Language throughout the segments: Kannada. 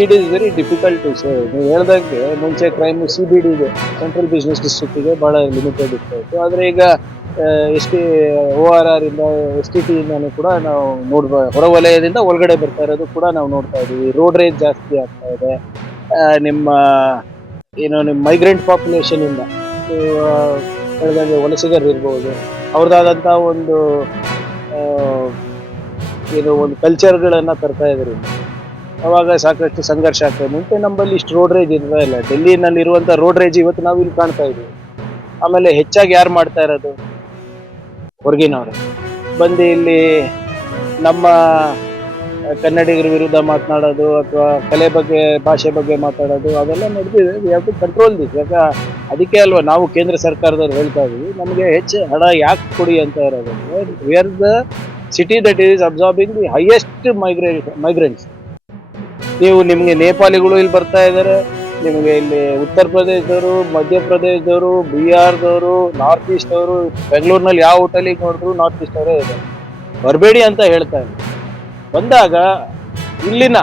It is very difficult to say. ನೀವು ಹೇಳ್ದಂಗೆ ಮುಂಚೆ ಕ್ರೈಮ್ CBDಗೆ, ಸೆಂಟ್ರಲ್ ಬಿಸ್ನೆಸ್ ಡಿಸ್ಟ್ರಿಕ್ಟಿಗೆ ಭಾಳ ಲಿಮಿಟೆಡ್ ಇತ್ತು. ಆದರೆ ಈಗ ST ORR ಇಂದ STT ಇಂದಾನು ಕೂಡ ನಾವು ಹೊರವಲಯದಿಂದ ಒಳಗಡೆ ಬರ್ತಾ ಇರೋದು ಕೂಡ ನಾವು ನೋಡ್ತಾ ಇದ್ದೀವಿ. ರೋಡ್ ರೇಜ್ ಜಾಸ್ತಿ ಆಗ್ತಾ ಇದೆ. ನಿಮ್ಮ ಮೈಗ್ರೆಂಟ್ ಪಾಪ್ಯುಲೇಷನ್ ಇಂದ ಹೇಳ್ದಂಗೆ ವಲಸಿಗರು ಇರ್ಬೋದು, ಅವ್ರದ್ದಾದಂಥ ಒಂದು ಒಂದು ಕಲ್ಚರ್ಗಳನ್ನು ತರ್ತಾ ಇದ್ದಾರೆ. ಅವಾಗ ಸಾಕಷ್ಟು ಸಂಘರ್ಷ ಆಗ್ತದೆ. ಮುಂಚೆ ನಮ್ಮಲ್ಲಿ ಇಷ್ಟು ರೋಡ್ ರೇಜ್ ಇರ್ತಾ ಇಲ್ಲ. ಡೆಲ್ಲಿನಲ್ಲಿ ಇರುವಂಥ ರೋಡ್ ರೇಜ್ ಇವತ್ತು ನಾವು ಇಲ್ಲಿ ಕಾಣ್ತಾ ಇದ್ದೀವಿ. ಆಮೇಲೆ ಹೆಚ್ಚಾಗಿ ಯಾರು ಮಾಡ್ತಾ ಇರೋದು? ಹೊರಗಿನವರು ಬಂದು ಇಲ್ಲಿ ನಮ್ಮ ಕನ್ನಡಿಗರ ವಿರುದ್ಧ ಮಾತನಾಡೋದು ಅಥವಾ ಕಲೆ ಬಗ್ಗೆ, ಭಾಷೆ ಬಗ್ಗೆ ಮಾತಾಡೋದು, ಅದೆಲ್ಲ ನಡೆದಿದೆ. We have to control this. ಅದಕ್ಕೆ ಅಲ್ವಾ ನಾವು ಕೇಂದ್ರ ಸರ್ಕಾರದವ್ರು ಹೇಳ್ತಾ ಇದೀವಿ, ನಮಗೆ ಹೆಚ್ಚು ಹಣ ಯಾಕೆ ಕೊಡಿ ಅಂತ ಇರೋದು. We are the city that is absorbing the highest migrants. ನಿಮಗೆ ನೇಪಾಳಿಗಳು ಇಲ್ಲಿ ಬರ್ತಾ ಇದ್ದಾರೆ, ನಿಮಗೆ ಇಲ್ಲಿ ಉತ್ತರ ಪ್ರದೇಶದವರು, ಮಧ್ಯಪ್ರದೇಶದವರು, ಬಿಹಾರದವರು, ನಾರ್ತ್ ಈಸ್ಟ್ ಅವರು, ಬೆಂಗಳೂರಿನಲ್ಲಿ ಯಾವ ಹೋಟೆಲಿಗೆ ನೋಡಿದ್ರು ನಾರ್ತ್ ಈಸ್ಟ್ ಅವರೇ ಇದೆ. ಬರಬೇಡಿ ಅಂತ ಹೇಳ್ತಾ ಇಲ್ಲ. ಬಂದಾಗ ಇಲ್ಲಿನ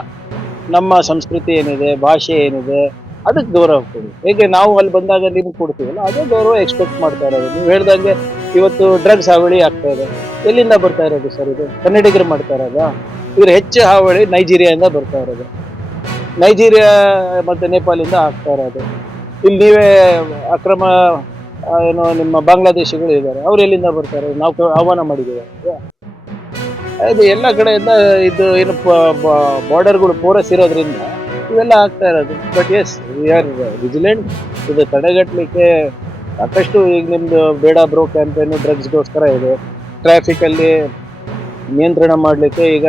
ನಮ್ಮ ಸಂಸ್ಕೃತಿ ಏನಿದೆ, ಭಾಷೆ ಏನಿದೆ, ಅದಕ್ಕೆ ಗೌರವ ಕೊಡಿ. ಹೇಗೆ ನಾವು ಅಲ್ಲಿ ಬಂದಾಗ ನಿಮ್ಗೆ ಕೊಡ್ತೀವಲ್ಲ, ಅದೇ ಗೌರವ ಎಕ್ಸ್ಪೆಕ್ಟ್ ಮಾಡ್ತಾ ಇರೋದು. ನೀವು ಹೇಳ್ದಂಗೆ ಇವತ್ತು ಡ್ರಗ್ಸ್ ಹಾವಳಿ ಆಗ್ತಾ ಇದೆ. ಎಲ್ಲಿಂದ ಬರ್ತಾ ಇರೋದು ಸರ್? ಇದು ಕನ್ನಡಿಗರು ಮಾಡ್ತಾ ಇರೋದಾ? ಇವ್ರು ಹೆಚ್ಚು ಹಾವಳಿ ನೈಜೀರಿಯಾದಿಂದ ಬರ್ತಾ ಇರೋದು. ನೈಜೀರಿಯಾ ಮತ್ತು ನೇಪಾಳಿಂದ ಆಗ್ತಾ ಇರೋದು. ಇಲ್ಲಿ ನೀವೇ ಅಕ್ರಮ ನಿಮ್ಮ ಬಾಂಗ್ಲಾದೇಶಿಗಳು ಇದ್ದಾರೆ, ಅವ್ರು ಎಲ್ಲಿಂದ ಬರ್ತಾರೆ? ನಾವು ಆಹ್ವಾನ ಮಾಡಿದ್ದೀವಿ. ಇದು ಎಲ್ಲ ಕಡೆಯಿಂದ ಇದು ಬಾರ್ಡರ್ಗಳು ಪೋರಸ್ ಇರೋದ್ರಿಂದ ಇವೆಲ್ಲ ಆಗ್ತಾ ಇರೋದು. But yes, we are vigilant. ಇದು ತಡೆಗಟ್ಟಲಿಕ್ಕೆ ಸಾಕಷ್ಟು ಈಗ ನಿಮ್ಮದು ಬೇಡ ಬ್ರೋ ಕ್ಯಾಂಪೇನು ಡ್ರಗ್ಸ್ಗೋಸ್ಕರ ಇದೆ. ಟ್ರಾಫಿಕಲ್ಲಿ ನಿಯಂತ್ರಣ ಮಾಡಲಿಕ್ಕೆ ಈಗ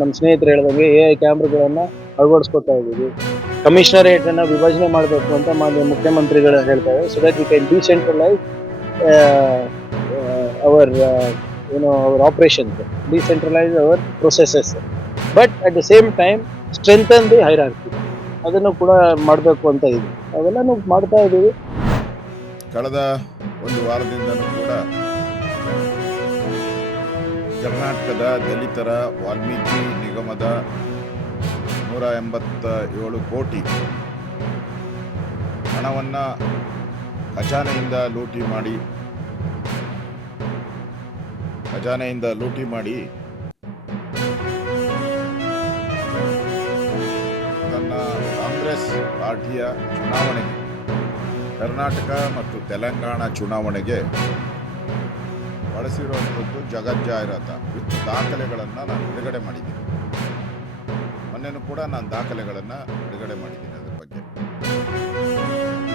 ನಮ್ಮ ಸ್ನೇಹಿತರು ಹೇಳ್ದಂಗೆ AI ಕ್ಯಾಮ್ರಾಗಳನ್ನು ಅಳವಡಿಸ್ಕೊತಾ ಇದ್ದೀವಿ. ಕಮಿಷನರೇಟನ್ನು ವಿಭಜನೆ ಮಾಡಬೇಕು ಅಂತ ಮಾನ್ಯ ಮುಖ್ಯಮಂತ್ರಿಗಳು ಹೇಳ್ತಾರೆ. So that we can decentralize our our operations, decentralize our processes, but at the same time strengthen the hierarchy. ಅದನ್ನು ಕೂಡ ಮಾಡಬೇಕು ಅಂತ ಇದೆ. ಅವೆಲ್ಲನೂ ಮಾಡ್ತಾ ಇದ್ದೀವಿ. ಕಳೆದ ಒಂದು ವಾರದಿಂದನೂ ಕೂಡ ಕರ್ನಾಟಕದ ದಲಿತರ ವಾಲ್ಮೀಕಿ ನಿಗಮದ 187 ಕೋಟಿ ಹಣವನ್ನು ಖಜಾನೆಯಿಂದ ಲೂಟಿ ಮಾಡಿ ಅದನ್ನು ಕಾಂಗ್ರೆಸ್ ಪಾರ್ಟಿಯ ಚುನಾವಣೆಗೆ, ಕರ್ನಾಟಕ ಮತ್ತು ತೆಲಂಗಾಣ ಚುನಾವಣೆಗೆ ಬಳಸಿರುವಂಥದ್ದು ಜಗಜ್ಜಾಹಿರಾತ ವಿತ್ ದಾಖಲೆಗಳನ್ನು ನಾನು ಬಿಡುಗಡೆ ಮಾಡಿದ್ದೀನಿ. ಮೊನ್ನೆನೂ ಕೂಡ ನಾನು ದಾಖಲೆಗಳನ್ನು ಬಿಡುಗಡೆ ಮಾಡಿದ್ದೀನಿ. ಅದರ ಬಗ್ಗೆ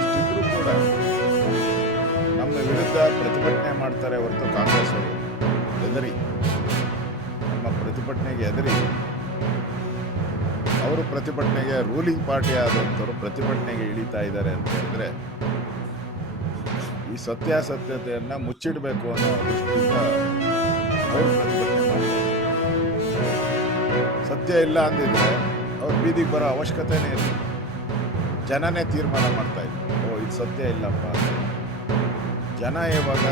ಇಷ್ಟಿದ್ರೂ ಕೂಡ ನಮ್ಮ ವಿರುದ್ಧ ಪ್ರತಿಭಟನೆ ಮಾಡ್ತಾರೆ ಹೊರತು ಕಾಂಗ್ರೆಸ್ ಅವರು ನಮ್ಮ ಪ್ರತಿಭಟನೆಗೆ ಹೆದರಿ ಅವರು ಪ್ರತಿಭಟನೆಗೆ ರೂಲಿಂಗ್ ಪಾರ್ಟಿ ಆದಂಥವ್ರು ಪ್ರತಿಭಟನೆಗೆ ಇಳಿತಾ ಇದ್ದಾರೆ ಅಂತ ಹೇಳಿದ್ರೆ, ಈ ಸತ್ಯಾಸತ್ಯತೆಯನ್ನು ಮುಚ್ಚಿಡಬೇಕು ಅನ್ನೋ ದೃಷ್ಟಿಯಿಂದ ಅವರು ಪ್ರತಿಭಟನೆ ಮಾಡ್ತಾರೆ. ಸತ್ಯ ಇಲ್ಲ ಅಂದಿದ್ರೆ ಅವ್ರು ಬೀದಿಗೆ ಬರೋ ಅವಶ್ಯಕತೆನೇ ಇಲ್ಲ. ಜನನೇ ತೀರ್ಮಾನ ಮಾಡ್ತಾ ಇದ್ರು, ಇದು ಸತ್ಯ ಇಲ್ಲಪ್ಪ. ಜನ ಯಾವಾಗ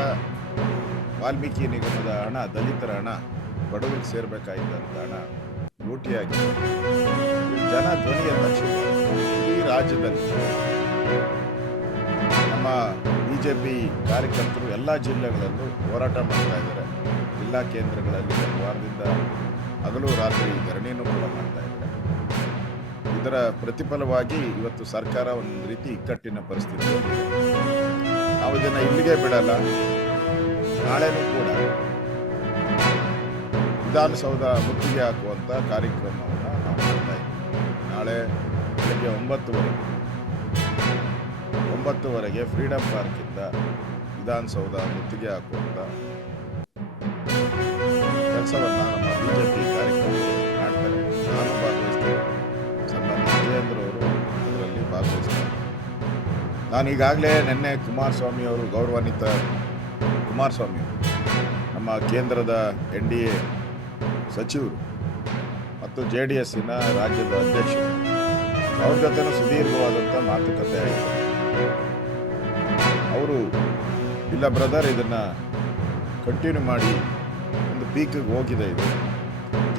ವಾಲ್ಮೀಕಿ ನಿಗಮದ ಹಣ, ದಲಿತರ ಹಣ, ಬಡವರಿಗೆ ಸೇರ್ಬೇಕಾಗಿದ್ದಂಥ ಹಣ ಲೂಟಿಯಾಗಿ ಜನ ಧ್ವನಿಯ ತಕ್ಷಣ ಈ ರಾಜ್ಯದಲ್ಲಿ ನಮ್ಮ BJP ಕಾರ್ಯಕರ್ತರು ಎಲ್ಲ ಜಿಲ್ಲೆಗಳಲ್ಲೂ ಹೋರಾಟ ಮಾಡ್ತಾ ಇದ್ದಾರೆ. ಜಿಲ್ಲಾ ಕೇಂದ್ರಗಳಲ್ಲಿ ಒಂದು ವಾರದಿಂದ ಹಗಲು ರಾತ್ರಿ ಧರಣಿಯನ್ನು ಕೂಡ ಮಾಡ್ತಾ ಇದ್ದಾರೆ. ಇದರ ಪ್ರತಿಫಲವಾಗಿ ಇವತ್ತು ಸರ್ಕಾರ ಒಂದು ರೀತಿ ಇಕ್ಕಟ್ಟಿನ ಪರಿಸ್ಥಿತಿಯಲ್ಲಿ. ನಾವು ಇದನ್ನು ಇಲ್ಲಿಗೆ ಬಿಡಲ್ಲ. ನಾಳೆನೂ ಕೂಡ ವಿಧಾನಸೌಧ ಮುತ್ತಿಗೆ ಹಾಕುವಂಥ ಕಾರ್ಯಕ್ರಮವನ್ನು ನಾವು ಮಾಡ್ತಾ ಇದ್ದೀವಿ. ನಾಳೆ ಬೆಳಗ್ಗೆ 9:00ವರೆಗೆ ಫ್ರೀಡಂ ಪಾರ್ಕಿಂದ ವಿಧಾನಸೌಧ ಮುತ್ತಿಗೆ ಹಾಕುವಂಥ ಕೆಲಸವನ್ನು ನಮ್ಮ BJP ಕಾರ್ಯಕರ್ತರು ಮಾಡ್ತಾರೆ. ನಾನು ಭಾಗವಹಿಸ್ತೇನೆ, ಸನ್ಮಾನ್ಯ ವಿಜಯೇಂದ್ರ ಅವರು ಅದರಲ್ಲಿ ಭಾಗವಹಿಸ್ತಾರೆ. ನಾನು ಈಗಾಗಲೇ ನಿನ್ನೆ ಕುಮಾರಸ್ವಾಮಿ ಅವರು, ಗೌರವಾನ್ವಿತ ಕುಮಾರಸ್ವಾಮಿ ನಮ್ಮ ಕೇಂದ್ರದ NDA ಸಚಿವರು ಮತ್ತು JDSನ ರಾಜ್ಯದ ಅಧ್ಯಕ್ಷರು, ಅವ್ರ ಜೊತೆನೂ ಸುದೀರ್ಘವಾದಂಥ ಮಾತುಕತೆ ಆಯಿತು. ಅವರು ಇಲ್ಲ ಬ್ರದರ್, ಇದನ್ನು ಕಂಟಿನ್ಯೂ ಮಾಡಿ, ಒಂದು ಪೀಕಿಗೆ ಹೋಗಿದೆ, ಇದು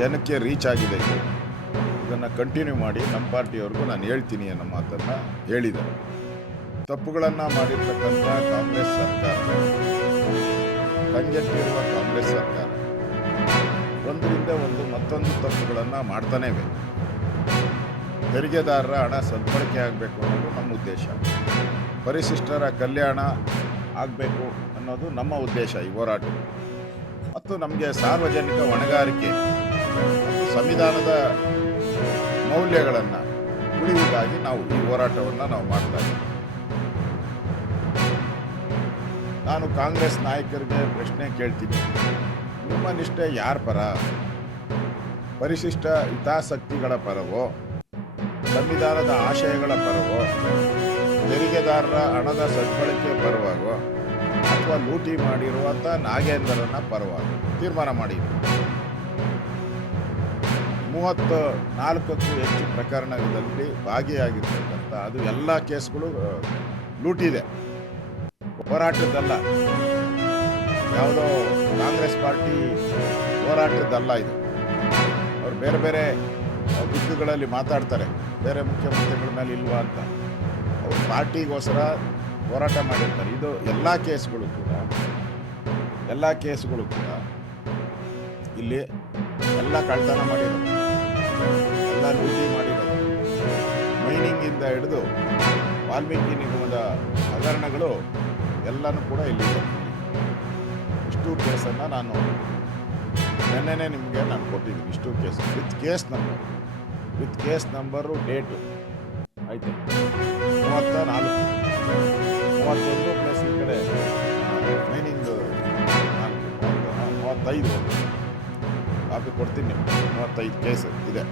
ಜನಕ್ಕೆ ರೀಚ್ ಆಗಿದೆ, ಇದನ್ನು ಕಂಟಿನ್ಯೂ ಮಾಡಿ ನಮ್ಮ ಪಾರ್ಟಿಯವ್ರಿಗೂ ನಾನು ಹೇಳ್ತೀನಿ ಅನ್ನೋ ಮಾತನ್ನು ಹೇಳಿದ್ದಾರೆ. ತಪ್ಪುಗಳನ್ನು ಮಾಡಿರ್ತಕ್ಕಂಥ ಕಾಂಗ್ರೆಸ್ ಸರ್ಕಾರ, ಕಂಗೆಟ್ಟಿರುವ ಕಾಂಗ್ರೆಸ್ ಸರ್ಕಾರ ಒಂದರಿಂದ ಒಂದು ಮತ್ತೊಂದು ತಪ್ಪುಗಳನ್ನು ಮಾಡ್ತಾನೇ ಇವೆ. ತೆರಿಗೆದಾರರ ಹಣ ಸದ್ಬಳಕೆ ಆಗಬೇಕು ಅನ್ನೋದು ನಮ್ಮ ಉದ್ದೇಶ. ಪರಿಶಿಷ್ಟರ ಕಲ್ಯಾಣ ಆಗಬೇಕು ಅನ್ನೋದು ನಮ್ಮ ಉದ್ದೇಶ ಈ ಹೋರಾಟ. ಮತ್ತು ನಮಗೆ ಸಾರ್ವಜನಿಕ ಹೊಣೆಗಾರಿಕೆ ಮತ್ತು ಸಂವಿಧಾನದ ಮೌಲ್ಯಗಳನ್ನು ಉಳಿವಿಗಾಗಿ ನಾವು ಈ ಹೋರಾಟವನ್ನು ನಾವು ಮಾಡ್ತಾ ಇದ್ದೀವಿ. ನಾನು ಕಾಂಗ್ರೆಸ್ ನಾಯಕರಿಗೆ ಪ್ರಶ್ನೆ ಕೇಳ್ತೀನಿ, ನಿಮ್ಮ ನಿಷ್ಠೆ ಯಾರ ಪರ? ಪರಿಶಿಷ್ಟ ಹಿತಾಸಕ್ತಿಗಳ ಪರವೋ, ಸಂವಿಧಾನದ ಆಶಯಗಳ ಪರವೋ, ತೆರಿಗೆದಾರರ ಹಣದ ಸದ್ಬಳಕೆ ಪರವಾಗೋ, ಅಥವಾ ಲೂಟಿ ಮಾಡಿರುವಂಥ ನಾಗೇಂದ್ರನ ಪರವಾಗೋ ತೀರ್ಮಾನ ಮಾಡಿ. 34ಕ್ಕೂ ಹೆಚ್ಚು ಪ್ರಕರಣಗಳಲ್ಲಿ ಭಾಗಿಯಾಗಿರ್ತಕ್ಕಂಥ ಅದು ಎಲ್ಲ ಕೇಸ್ಗಳು ಲೂಟಿದೆ, ಹೋರಾಟದ್ದಲ್ಲ. ಯಾವುದೋ ಕಾಂಗ್ರೆಸ್ ಪಾರ್ಟಿ ಹೋರಾಟದ್ದಲ್ಲ ಇದು. ಅವ್ರು ಬೇರೆ ಬೇರೆ ದಿಕ್ಕುಗಳಲ್ಲಿ ಮಾತಾಡ್ತಾರೆ, ಬೇರೆ ಮುಖ್ಯಮಂತ್ರಿಗಳ ಮೇಲೆ ಇಲ್ವಾ ಅಂತ. ಅವರು ಪಾರ್ಟಿಗೋಸ್ಕರ ಹೋರಾಟ ಮಾಡಿರ್ತಾರೆ. ಇದು ಎಲ್ಲ ಕೇಸ್ಗಳು ಕೂಡ ಇಲ್ಲಿ ಎಲ್ಲ ಕಳ್ತನ ಮಾಡಿರೋದು, ಎಲ್ಲ ಲೂಟಿ ಮಾಡಿರೋದು, ಮೈನಿಂಗಿಂದ ಹಿಡಿದು ವಾಲ್ಮೀಕಿ ನಿಗಮದ ಹಗರಣಗಳು ಎಲ್ಲನೂ ಕೂಡ ಇಲ್ಲಿದೆ. ಇಷ್ಟು ಕೇಸನ್ನು ನಾನು ನೆನ್ನೆನೇ ನಿಮಗೆ ನಾನು ಕೊಟ್ಟಿದ್ದೀನಿ. ಇಷ್ಟು case with case number date ಆಯಿತು. 34, 31 ಪ್ಲಸ್ ಈ ಕಡೆ ಮೈನಿಂಗ್ 35 ಕಾಪಿ ಕೊಡ್ತೀನಿ ನಿಮಗೆ. 35 ಕೇಸ್ ಇದೆ.